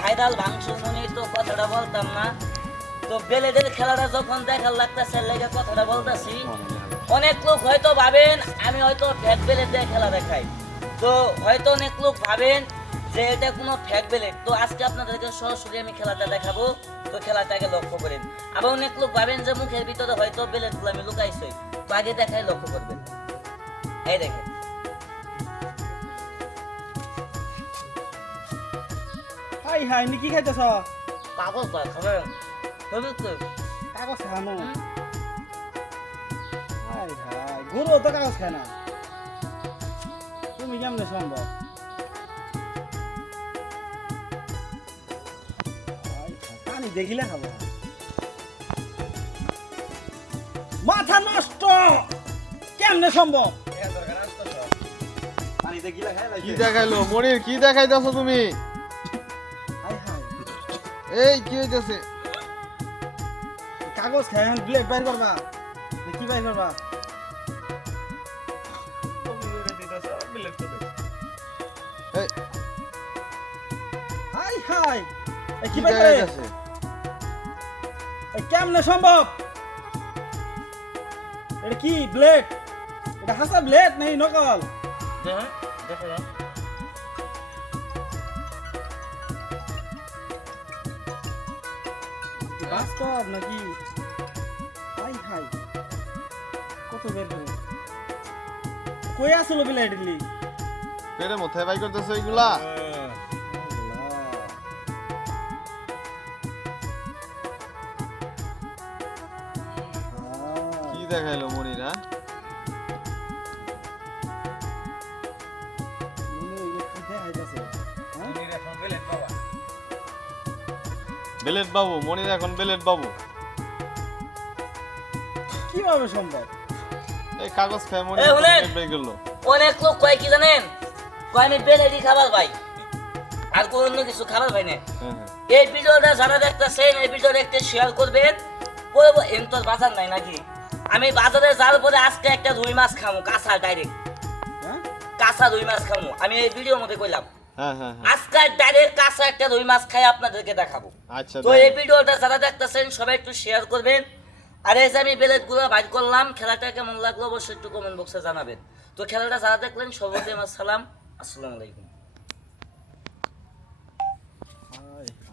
Viral ভাঙচুর মনির তো কথাটা বলতাম না, তো বেলেদের খেলাটা যখন দেখার লাগতেছে লেগে কথাটা বলতেছি। অনেক লোক হয়তো ভাবেন আমি হয়তো ফ্যাক বেলেট দিয়ে খেলা দেখাই, তো হয়তো অনেক লোক ভাবেন যে এটা কোনো ফ্যাক বেলেট। তো আজকে আপনাদেরকে সরাসরি আমি খেলাটা দেখাবো, তো খেলাটাকে লক্ষ্য করেন। আবার অনেক লোক ভাবেন যে মুখের ভিতরে হয়তো বেলেটগুলো আমি লুকাইছি, তো আগে দেখাই লক্ষ্য করবেন। এই দেখেন, হাই হাই নি কি খাইতেছ? কাগজ খাবেন কাগজ খানো? হাই হাই গরু তো কাগজ খায় না, তুমি কেমনে সম্ভব? পানি দেখিলে খাবো, মাথা নষ্ট, কেমনে সম্ভব? পানি দেখিলে খাই কি দেখাইলো মনির? কি দেখাইতেছো তুমি? এই কি হইতেছে? কাগজ খায় ব্লেড বাইর করবা, কি বাইর করবা? হাই হাই কি বাইর করে? কেমনে সম্ভব? এটা কি ব্লেড? এটা হাসা ব্লেড নাই নকল? দেখেন বাস্তব নাকি? হাই হাই কত বের করে কই আসলো ব্লেড লি? পেরে মাথায় বাই করতেছো এইগুলা? কি দেখাইলো মনির? হ্যাঁ বেলেট বাবু, মনির এখন বেলেট বাবু। কিভাবে সম্ভব? এই কাগজ খায় মনির বের করলো। অনেক লোক কয় কি জানেন, কয় আমি বেলেডি খাবার ভাই, আর কোনো কিছু খাবার ভাই না। এই ভিডিওটা যারা দেখতেছেন এই ভিডিওটা একটা শেয়ার করবেন। বলবো এম তোর বাজার নাই নাকি? আমি বাজারে যাওয়ার পরে আজকে একটা রুই মাছ খামু, কাঁচা ডাইরেক্ট কাঁচা রুই মাছ খামু। আমি এই ভিডিওর মধ্যে কইলাম আজকে ডাইরেক্ট কাঁচা একটা রুই মাছ খাই আপনাদেরকে দেখাবো। আচ্ছা, তো এই ভিডিওটা যারা দেখতেছেন সবাই একটু শেয়ার করবেন। আর এই যে আমি বেলেটগুলো বাইর করলাম, খেলাটা কেমন লাগলো অবশ্যই একটু কমেন্ট বক্সে জানাবেন। তো খেলাটা যারা দেখলেন সবাইকে আমার সালাম, আসসালামু আলাইকুম।